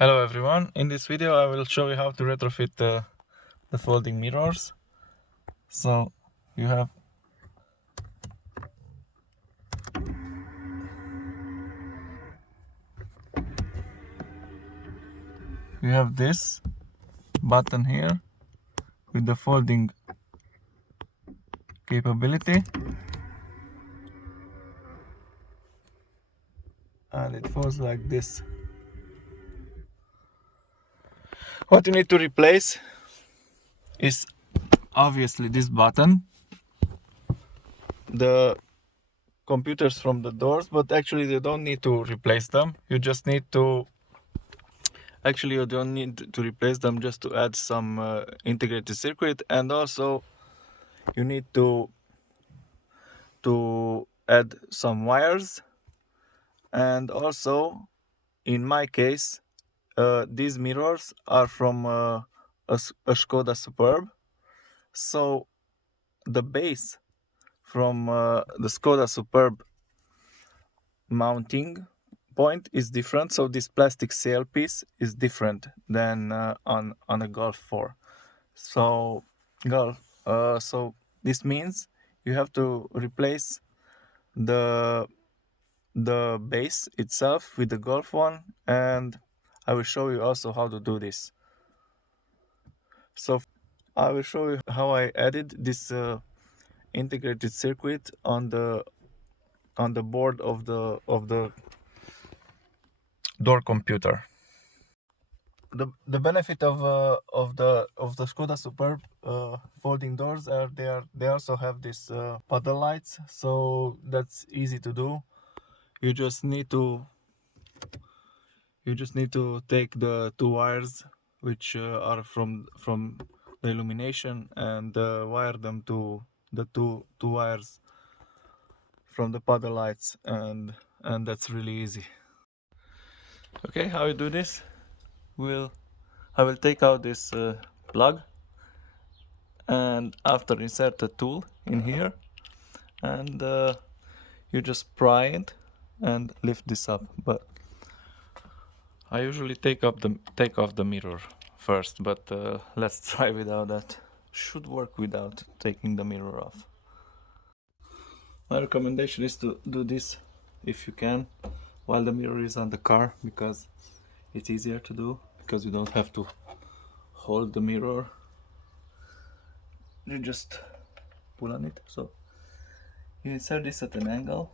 Hello everyone, in this video I will show you how to retrofit the folding mirrors. So you have this button here with the folding capability, and it folds like this. What you need to replace is obviously this button, the computers from the doors, but actually you don't need to replace them. You just need to you don't need to replace them, just to add some integrated circuit, and also you need to add some wires. And also, in my case, these mirrors are from a Skoda Superb, so the base from the Skoda Superb mounting point is different, so this plastic sail piece is different than on a Golf 4. So so this means you have to replace the base itself with the Golf one, and I will show you also how to do this. So I will show you how I added this integrated circuit on the board of the door computer. The benefit of the Skoda Superb folding doors are they also have this puddle lights, so that's easy to do. You just need to take the two wires which are from the illumination and wire them to the two wires from the puddle lights, and that's really easy. Okay, how you do this? I will take out this plug, and after insert the tool in here, and you just pry it and lift this up. But I usually take off the mirror first, but let's try without that. Should work without taking the mirror off. My recommendation is to do this if you can while the mirror is on the car, because it's easier to do, because you don't have to hold the mirror. You just pull on it. So you insert this at an angle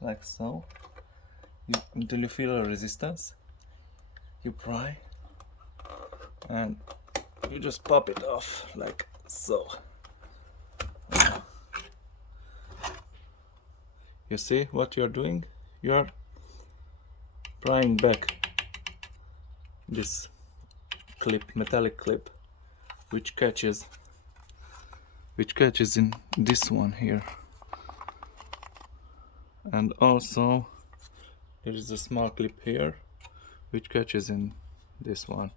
like so, until you feel a resistance. You pry and you just pop it off like so. You see what you're doing? You're prying back this clip, metallic clip, which catches in this one here, and also there is a small clip here which catches in this one.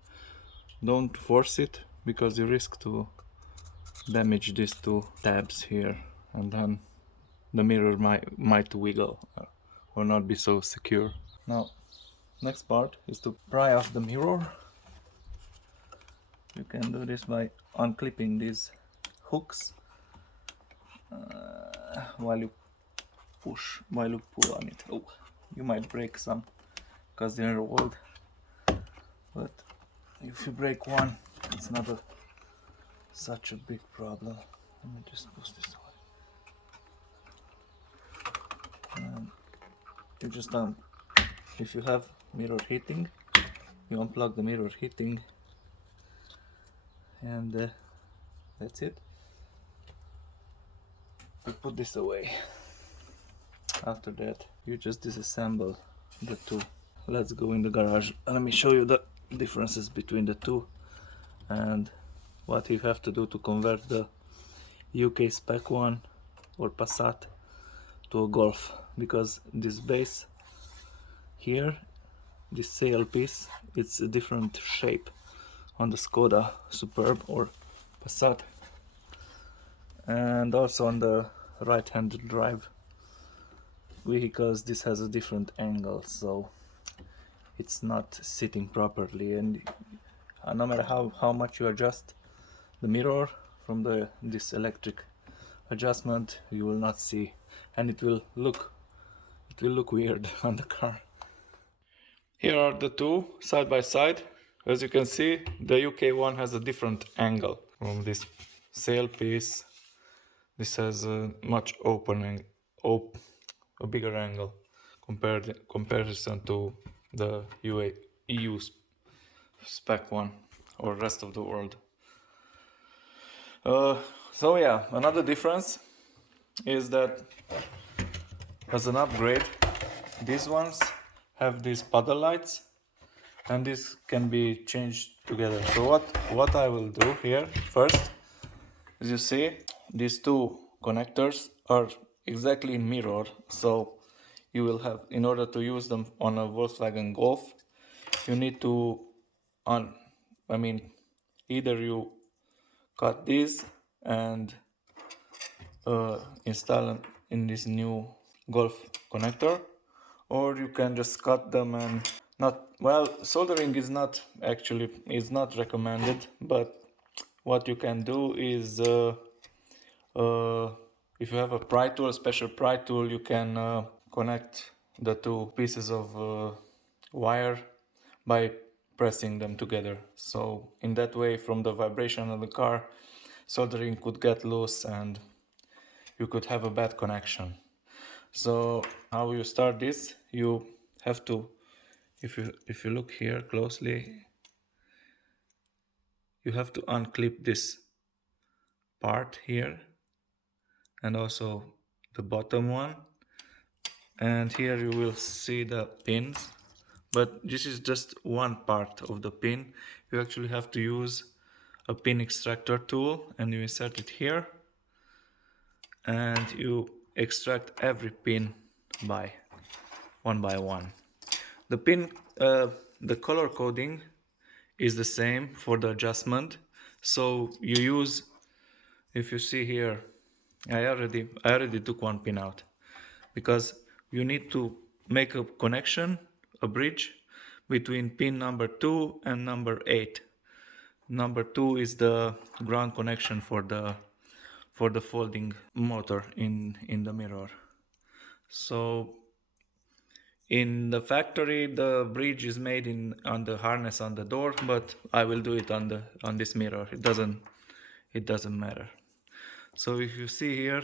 Don't force it, because you risk to damage these two tabs here, and then the mirror might wiggle or not be so secure. Now, next part is to pry off the mirror. You can do this by unclipping these hooks while you pull on it. Oh, you might break some because they're old, but if you break one, it's not such a big problem. Let me just push this away. You just if you have mirror heating, you unplug the mirror heating, and that's it. You put this away. After that, you just disassemble the two. Let's go in the garage and let me show you the differences between the two and what you have to do to convert the UK spec one or PASSAT to a Golf, because this base here, this sail piece, it's a different shape on the Skoda Superb or PASSAT, and also on the right-handed drive vehicles this has a different angle, so it's not sitting properly, and no matter how much you adjust the mirror from this electric adjustment, you will not see, and it will look weird on the car. Here are the two side by side. As you can see, the UK one has a different angle from this sail piece. This has a much a bigger angle comparison to the EU spec one or rest of the world. So yeah, another difference is that as an upgrade, these ones have these puddle lights, and this can be changed together. So what I will do here first, as you see, these two connectors are exactly in mirror, so you will have, in order to use them on a Volkswagen Golf, you need to either you cut these and install them in this new Golf connector, or you can just cut them and soldering is not recommended, but what you can do is if you have a pry tool, a special pry tool, you can connect the two pieces of wire by pressing them together. So in that way, from the vibration of the car, soldering could get loose and you could have a bad connection. So how you start this? You have to, if you look here closely, you have to unclip this part here and also the bottom one, and here you will see the pins, but this is just one part of the pin. You actually have to use a pin extractor tool, and you insert it here and you extract every pin one by one. The pin, the color coding is the same for the adjustment, so you use, if you see here, I already took one pin out, because you need to make a connection, a bridge between pin number 2 and number 8. Number 2 is the ground connection for the folding motor in the mirror. So in the factory the bridge is made on the harness on the door, but I will do it on this mirror. It doesn't matter. So if you see here,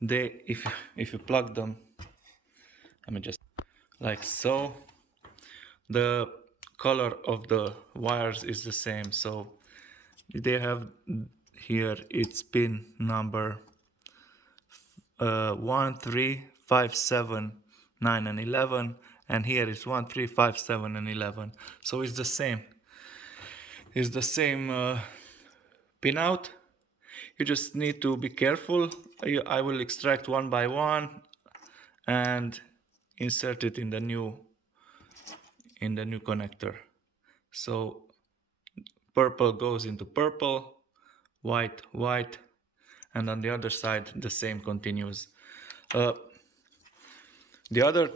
if you plug them, let me just, like so, the color of the wires is the same. So they have here, it's pin number 1, 3, 5, 7, 9 and 11, and here is 1, 3, 5, 7 and 11. So it's the same pin out. You just need to be careful. I will extract one by one and insert it in the new connector. So purple goes into purple, white, and on the other side the same continues. The other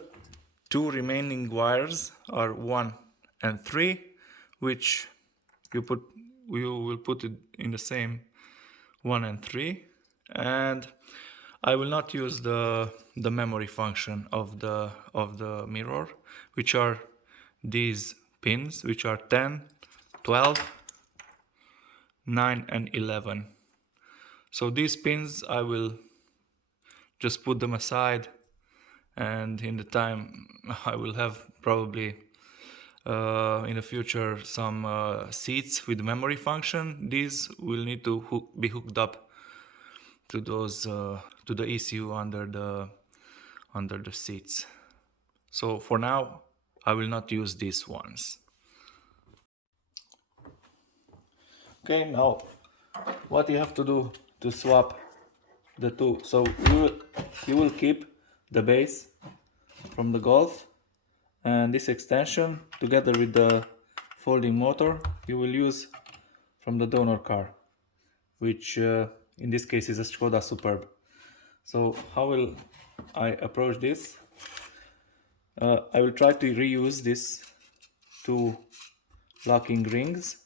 two remaining wires are 1 and 3, which you will put it in the same 1 and 3, and I will not use the memory function of the mirror, which are these pins, which are 10, 12, 9 and 11. So these pins I will just put them aside, and in the time I will have probably in the future some seats with memory function. These will need to be hooked up to those to the ECU under the seats. So for now I will not use these ones. Okay, now what you have to do to swap the two. So you will keep the base from the Golf, and this extension together with the folding motor you will use from the donor car, which in this case is a Skoda Superb. So how will I approach this? I will try to reuse these two locking rings.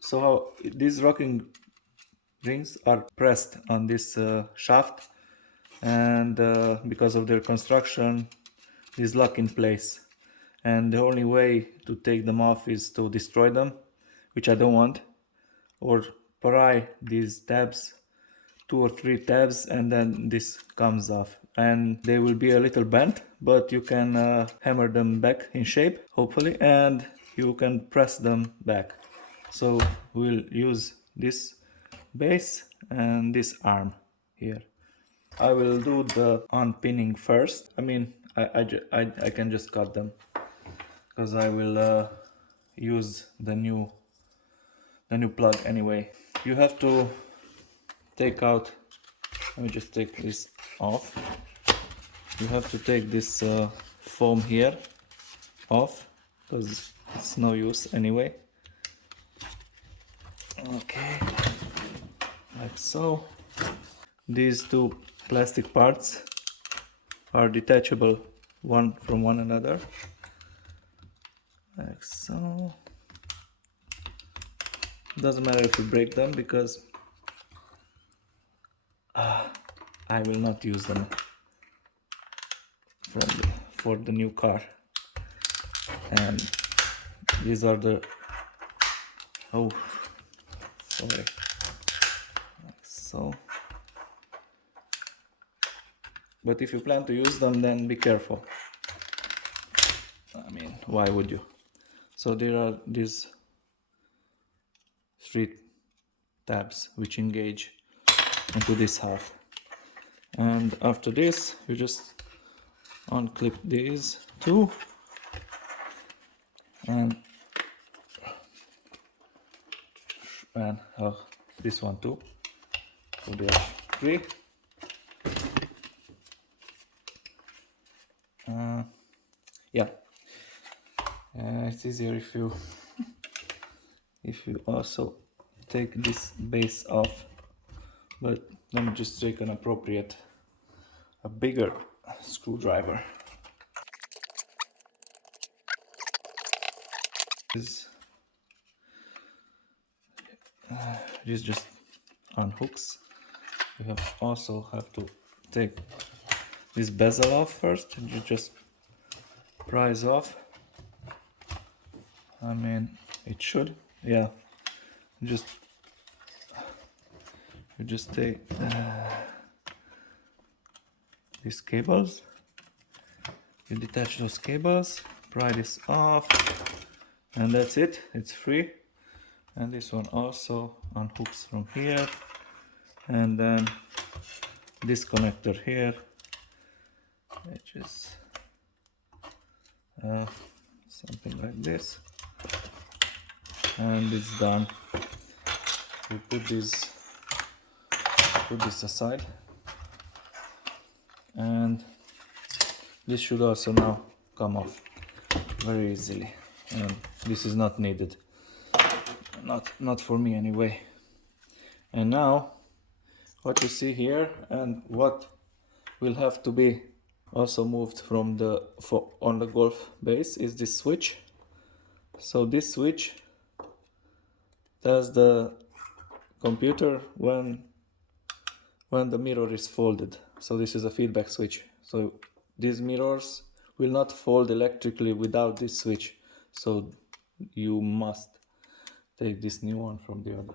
So these locking rings are pressed on this shaft, and because of their construction, these lock in place. And the only way to take them off is to destroy them, which I don't want, or pry these tabs, 2 or 3 tabs, and then this comes off. And they will be a little bent, but you can hammer them back in shape, hopefully, and you can press them back. So we'll use this base and this arm here. I will do the unpinning first. I mean, I can just cut them because I will use the new plug anyway. You have to take out, let me just take this off. You have to take this foam here off because it's no use anyway. Okay, like so. These two plastic parts are detachable one from one another, like so. Doesn't matter if you break them because I will not use them for the new car. And these are the, oh, sorry, like so. But if you plan to use them, then be careful. I mean, why would you? So there are these 3 tabs which engage into this half. And after this, you just unclip these 2 and this one too. So there are 3. Yeah, it's easier if you also take this base off, but let me just take a bigger screwdriver. This just unhooks. You also have to take this bezel off first, and you just prise off. I mean, it should, yeah. You just take these cables, you detach those cables, pry this off, and that's it, it's free. And this one also unhooks from here, and then this connector here, which is something like this, and it's done. We put this aside, and this should also now come off very easily, and this is not needed, not for me anyway. And now what you see here and what will have to be also moved from on the Golf base is this switch. So this switch tells the computer when the mirror is folded. So this is a feedback switch. So these mirrors will not fold electrically without this switch. So you must take this new one from the other.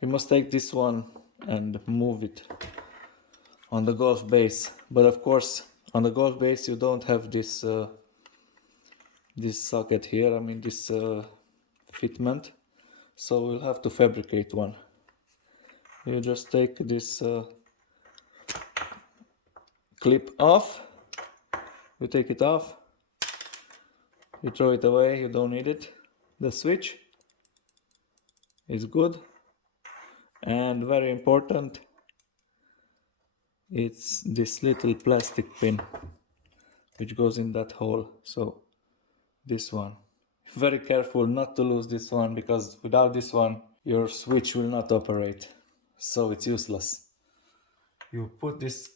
You must take this one and move it on the Golf base. But of course, on the Golf base you don't have this this socket here. I mean this fitment. So we'll have to fabricate one. You just take this clip off, you take it off, you throw it away, you don't need it. The switch is good, and very important, it's this little plastic pin which goes in that hole. So this one, very careful not to lose this one, because without this one your switch will not operate, so it's useless. You put this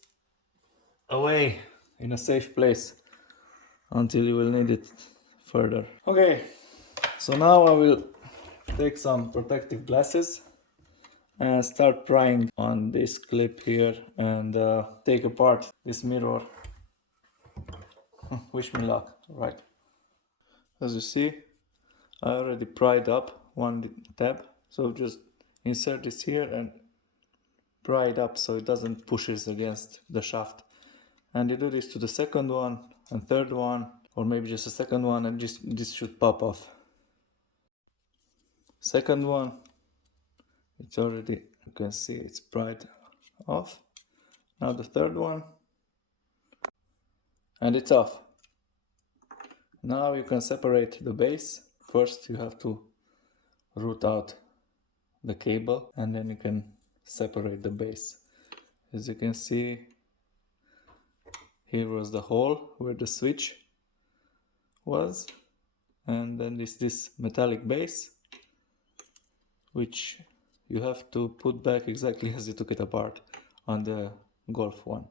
away in a safe place until you will need it further. Okay, so now I will take some protective glasses and start prying on this clip here and take apart this mirror. Wish me luck. Right, as you see, I already pried up one tab, so just insert this here and pry it up so it doesn't push against the shaft. And you do this to the second one and third one, or maybe just the second one, and this should pop off. Second one, it's already, you can see it's pried off. Now the third one, and it's off. Now you can separate the base. First you have to root out the cable and then you can separate the base. As you can see, here was the hole where the switch was, and then this metallic base, which you have to put back exactly as you took it apart on the Golf one.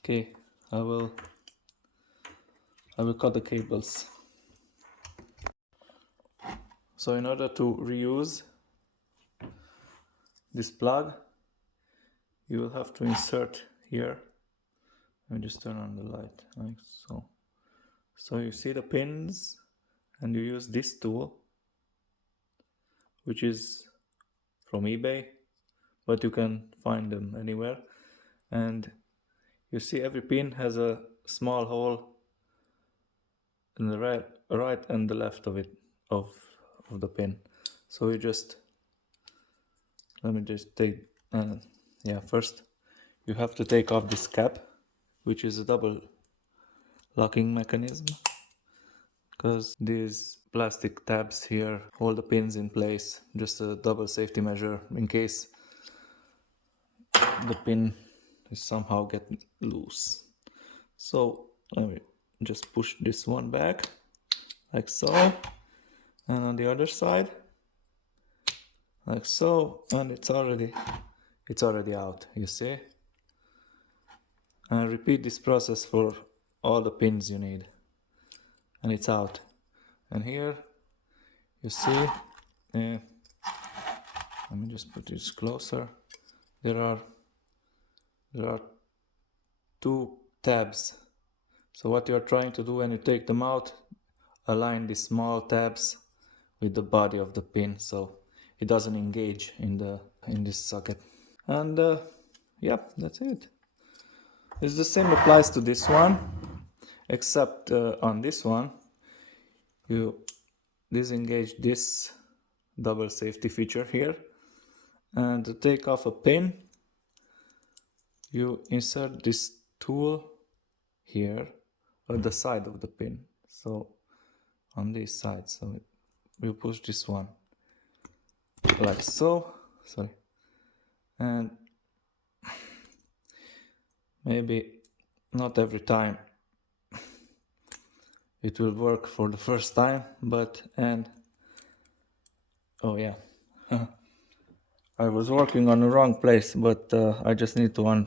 Okay, I will cut the cables. So in order to reuse this plug, you will have to insert here. Let me just turn on the light, like so. So you see the pins, and you use this tool, which is from eBay, but you can find them anywhere. And you see every pin has a small hole in the right and the left of it, of the pin. So you just, let me just take, first you have to take off this cap, which is a double locking mechanism, because these plastic tabs here hold the pins in place, just a double safety measure in case the pin is somehow get loose. So let me just push this one back like so, and on the other side like so, and it's already out, you see. And repeat this process for all the pins you need, and it's out. And here you see, let me just put this closer, there are two tabs. So what you're trying to do when you take them out, align these small tabs with the body of the pin so it doesn't engage in this socket. And yeah, that's it. It's the same applies to this one, except on this one you disengage this double safety feature here, and to take off a pin you insert this tool here at the side of the pin, so on this side. So you push this one like so, sorry, and maybe not every time it will work for the first time, but oh yeah, I was working on the wrong place, but I just need to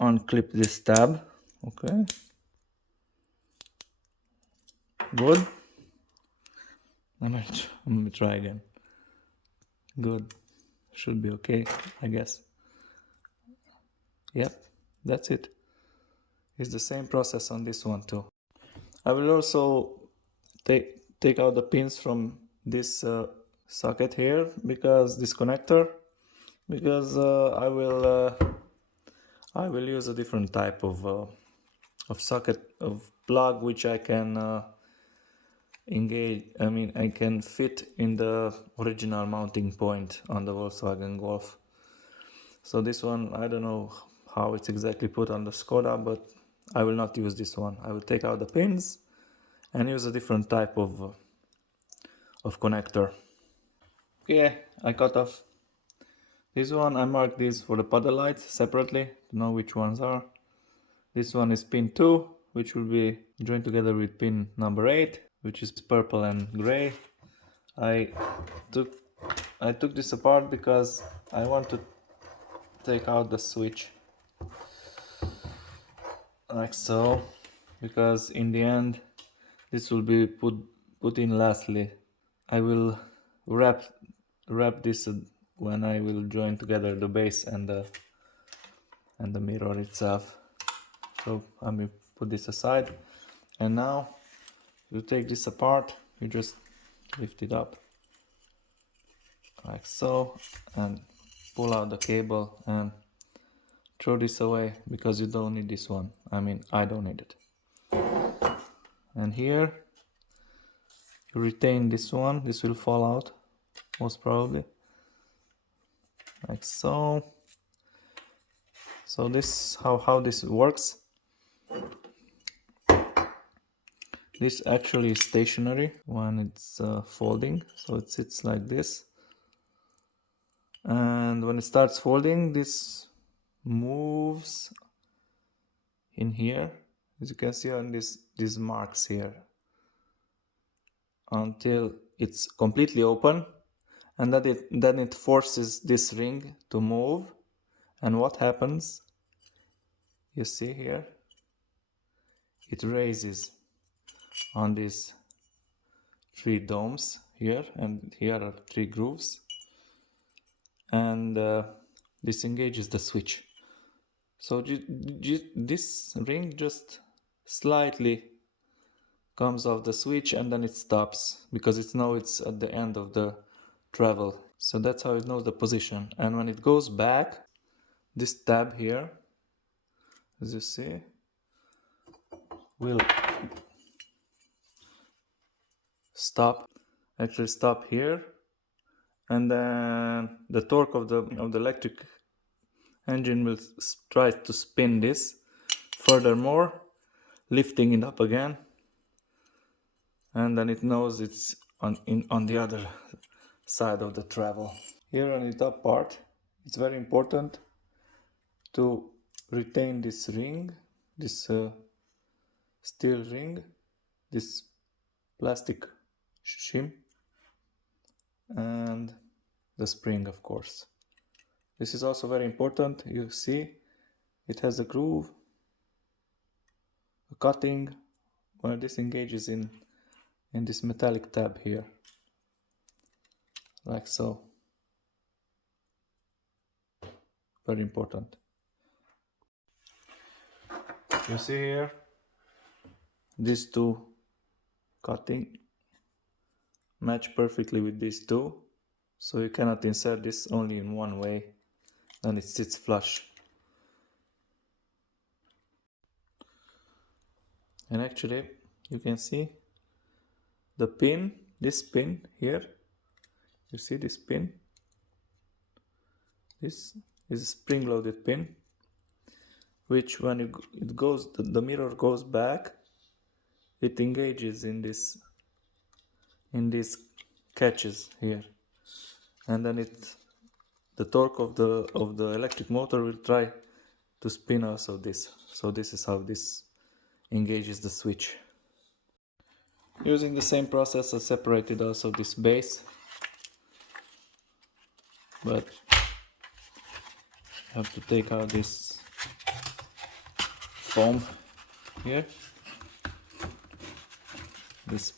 unclip this tab. Okay, good. Let me try again. Good, should be okay, I guess. Yep, that's it. It's the same process on this one too. I will also take out the pins from this socket here, because this connector, because I will use a different type of socket, of plug, which I can engage. I mean, I can fit in the original mounting point on the Volkswagen Golf. So this one, I don't know how it's exactly put on the Skoda, but I will not use this one. I will take out the pins and use a different type of connector. Okay, I cut off this one. I marked these for the puddle lights separately to know which ones are. This one is pin 2, which will be joined together with pin number 8, which is purple and gray. I took this apart because I want to take out the switch. like so, because in the end this will be put in lastly. I will wrap this when I will join together the base and the mirror itself. So I will put this aside, and now you take this apart. You just lift it up like so and pull out the cable and throw this away, because you don't need this one. I mean, I don't need it. And here you retain this one. This will fall out most probably, like so. So this how this works. This actually is stationary when it's folding, so it sits like this, and when it starts folding, this moves in here, as you can see on these marks here, until it's completely open, and then it forces this ring to move. And what happens, you see here, it raises on these 3 domes here, and here are 3 grooves, and this engages the switch. So this ring just slightly comes off the switch, and then it stops, because it knows it's at the end of the travel. So that's how it knows the position. And when it goes back, this tab here, as you see, will stop here, and then the torque of the electric engine will try to spin this furthermore, lifting it up again, and then it knows it's on the other side of the travel. Here on the top part, it's very important to retain this ring, this steel ring, this plastic shim, and the spring, of course. This is also very important. You see it has a groove, a cutting, where this engages in this metallic tab here, like so. Very important. You see here, these 2 cutting match perfectly with these 2, so you cannot insert this only in one way, then it sits flush. And actually you can see the pin, this pin here, you see this pin, this is a spring loaded pin, which when it goes, the mirror goes back, it engages in these catches here, and then the torque of the electric motor will try to spin also this. So this is how this engages the switch. Using the same process, I separated also this base, but I have to take out this foam here, this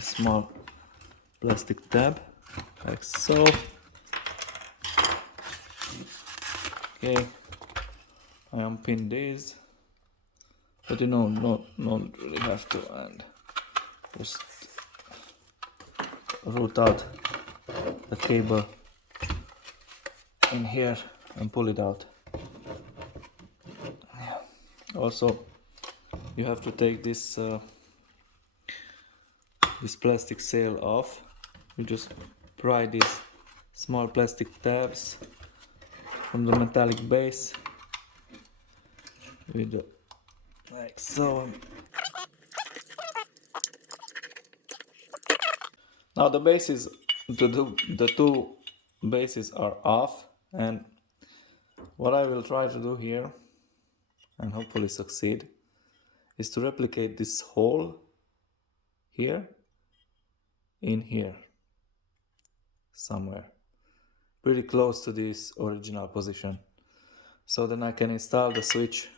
small plastic tab, like so. Okay, I unpin these, but you know, not really have to, and just root out the cable in here and pull it out. Also, you have to take this plastic sail off. You just pry these small plastic tabs from the metallic base with the, like so. Now the bases, the 2 bases are off, and what I will try to do here, and hopefully succeed, is to replicate this hole here in here somewhere, pretty close to this original position, so then I can install the switch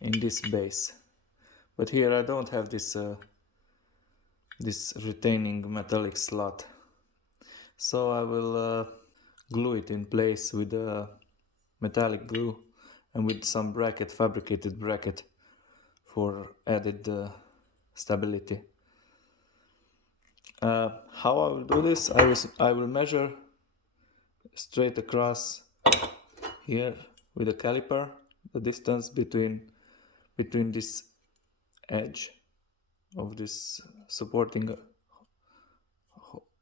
in this base. But here I don't have this this retaining metallic slot, so I will glue it in place with metallic glue and with some bracket, fabricated bracket, for added stability. How I will do this? I will measure straight across here with a caliper the distance between this edge of this supporting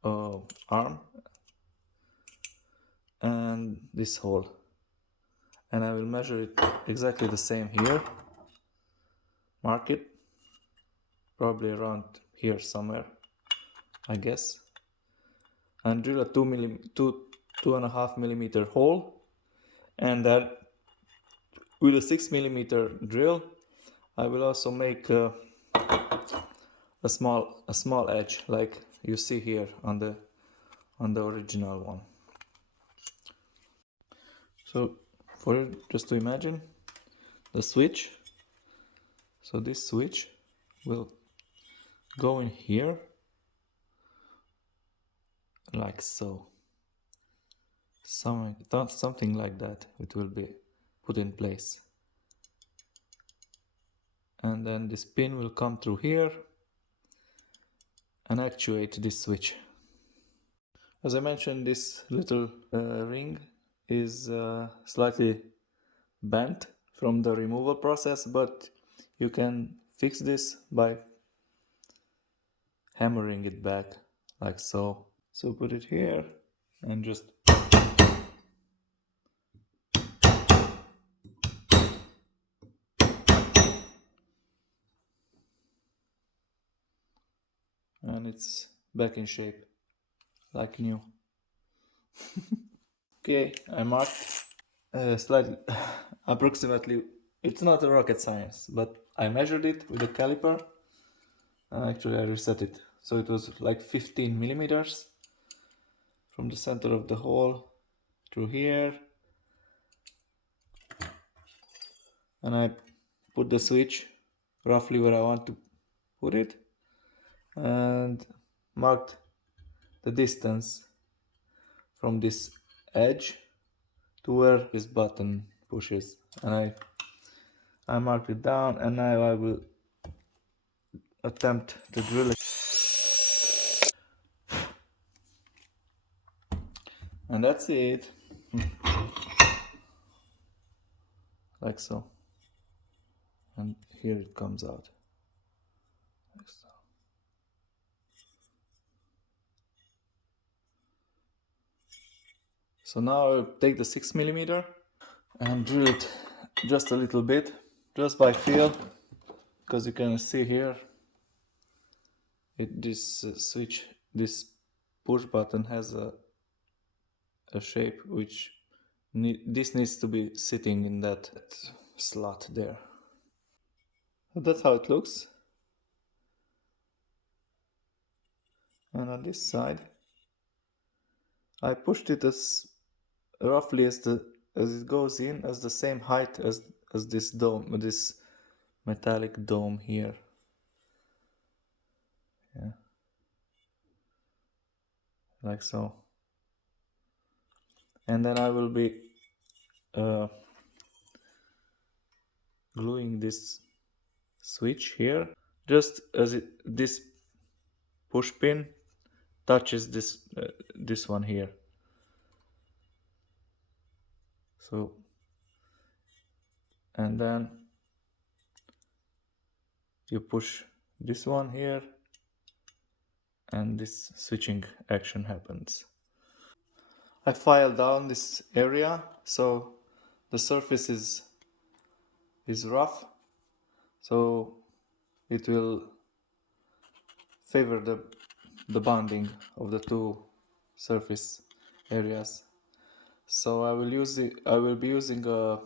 arm and this hole, and I will measure it exactly the same here, mark it probably around here somewhere, I guess, and drill a 2.5 millimeter hole, and then with a 6 millimeter drill I will also make a small edge like you see here on the original one. So just to imagine the switch, so this switch will go in here like so, something like that. It will be put in place, and then this pin will come through here and actuate this switch. As I mentioned, this little ring is slightly bent from the removal process, but you can fix this by hammering it back like so. So put it here and just and it's back in shape like new. Okay, I marked slightly approximately, it's not a rocket science, but I measured it with a caliper. Actually I reset it, so it was like 15 millimeters from the center of the hole through here, and I put the switch roughly where I want to put it and marked the distance from this edge to where this button pushes, and I marked it down, and now I will attempt to drill it. And that's it. Like so. And here it comes out. Like so. So now I'll take the 6 millimeter and drill it just a little bit, just by feel, because you can see here this switch, this push button has a shape which this needs to be sitting in that slot there. So that's how it looks. And on this side I pushed it as roughly as it goes in, as the same height as this dome, this metallic dome here. Yeah, like so. And then I will be gluing this switch here, just as this push pin touches this one here. So, and then you push this one here and this switching action happens. I filed down this area so the surface is rough, so it will favor the bonding of the two surface areas. So I will be using a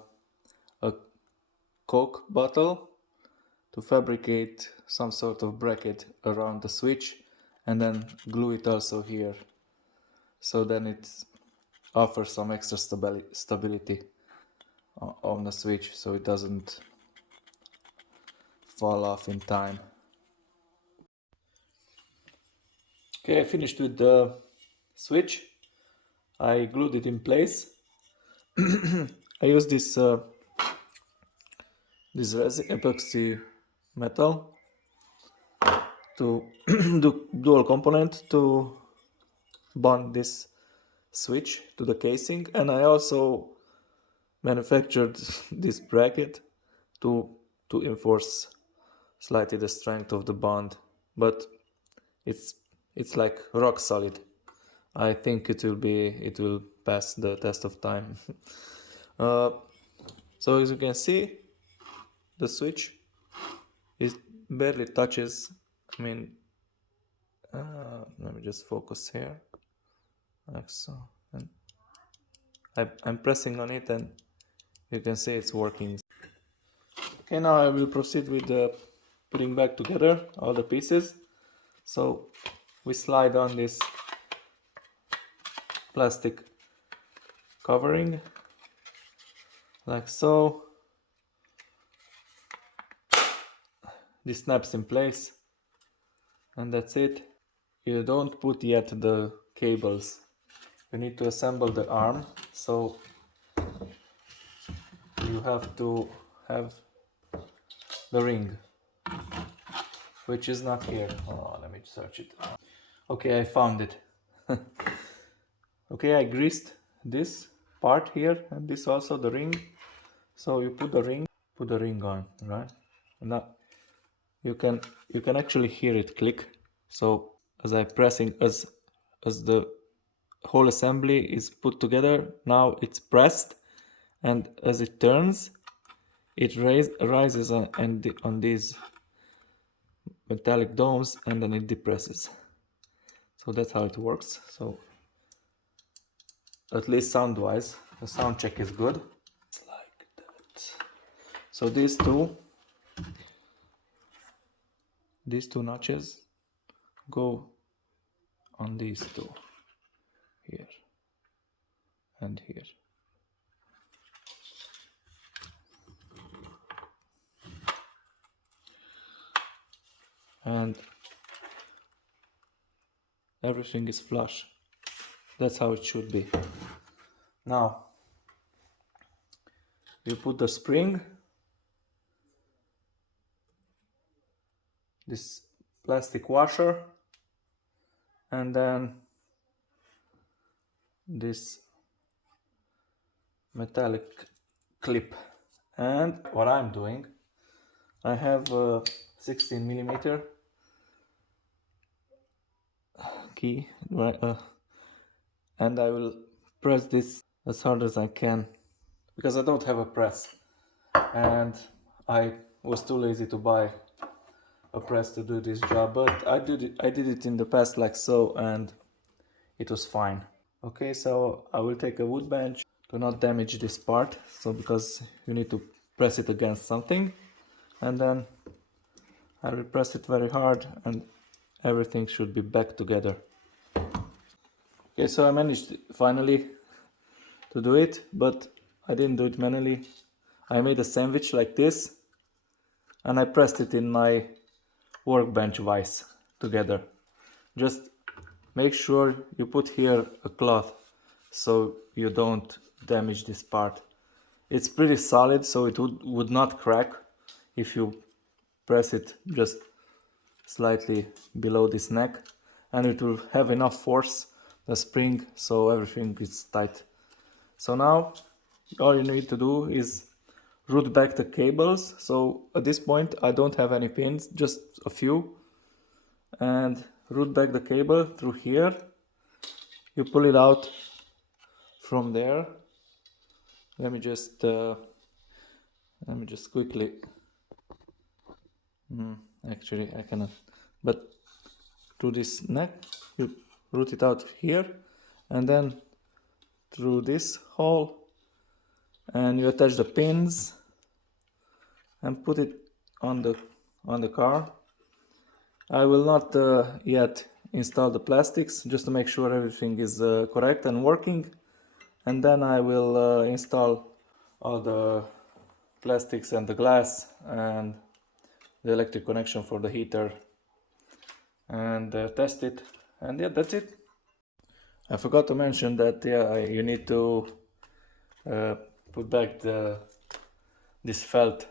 Coke bottle to fabricate some sort of bracket around the switch, and then glue it also here, so then it offers some extra stability on the switch, so it doesn't fall off in time. Okay, I finished with the switch. I glued it in place. I used this resin epoxy metal to do dual component to bond this switch to the casing, and I also manufactured this bracket to enforce slightly the strength of the bond, but it's like rock solid. I think it will pass the test of time. So as you can see, the switch it barely touches. I mean, let me just focus here, like so, and I'm pressing on it, and you can see it's working. Okay, now I will proceed with putting back together all the pieces. So we slide on this plastic covering like so. This snaps in place, and that's it. You don't put yet the cables. You need to assemble the arm, so you have to have the ring, which is not here. Oh, let me search it. Okay, I found it. Okay, I greased this part here and this also, the ring. So you put the ring on, right? And now you can actually hear it click. So as I pressing, as the whole assembly is put together, now it's pressed, and as it turns, it rises on these metallic domes, and then it depresses. So that's how it works. So at least sound wise, the sound check is good. It's like that. So these two notches go on these two, here and here. And everything is flush. That's how it should be. Now you put the spring, this plastic washer, and then this metallic clip. And what I'm doing, I have a 16mm key, and I will press this as hard as I can, because I don't have a press, and I was too lazy to buy a press to do this job, but I did it in the past like so, and it was fine. Okay, so I will take a wood bench to not damage this part, so because you need to press it against something, and then I will press it very hard, and everything should be back together. Okay, so I managed finally to do it, but I didn't do it manually. I made a sandwich like this, and I pressed it in my workbench vise together. Just make sure you put here a cloth so you don't damage this part. It's pretty solid, so it would not crack if you press it just slightly below this neck, and it will have enough force, the spring, so everything is tight. So now all you need to do is route back the cables. So at this point I don't have any pins, just a few, and route back the cable through here. You pull it out from there. Let me just quickly, actually I cannot, but through this neck you route it out here, and then through this hole, and you attach the pins and put it on the car. I will not yet install the plastics, just to make sure everything is correct and working, and then I will install all the plastics and the glass, and the electric connection for the heater, and test it. And yeah, that's it. I forgot to mention that you need to put back this felt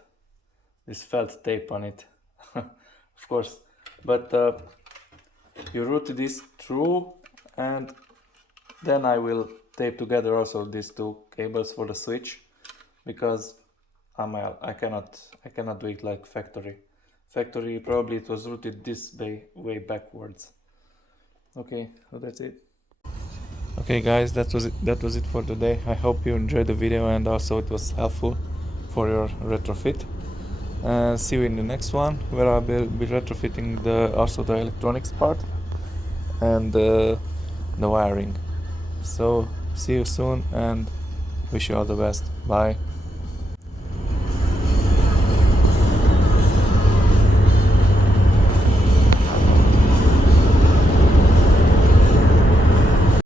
tape on it, of course. But you route this through, and then I will tape together also these two cables for the switch, because I cannot do it like factory. Factory probably it was routed this way backwards. Okay, so that's it. Okay guys, that was it for today. I hope you enjoyed the video and also it was helpful for your retrofit. See you in the next one, where I will be retrofitting also the electronics part and the wiring. So see you soon and wish you all the best. Bye.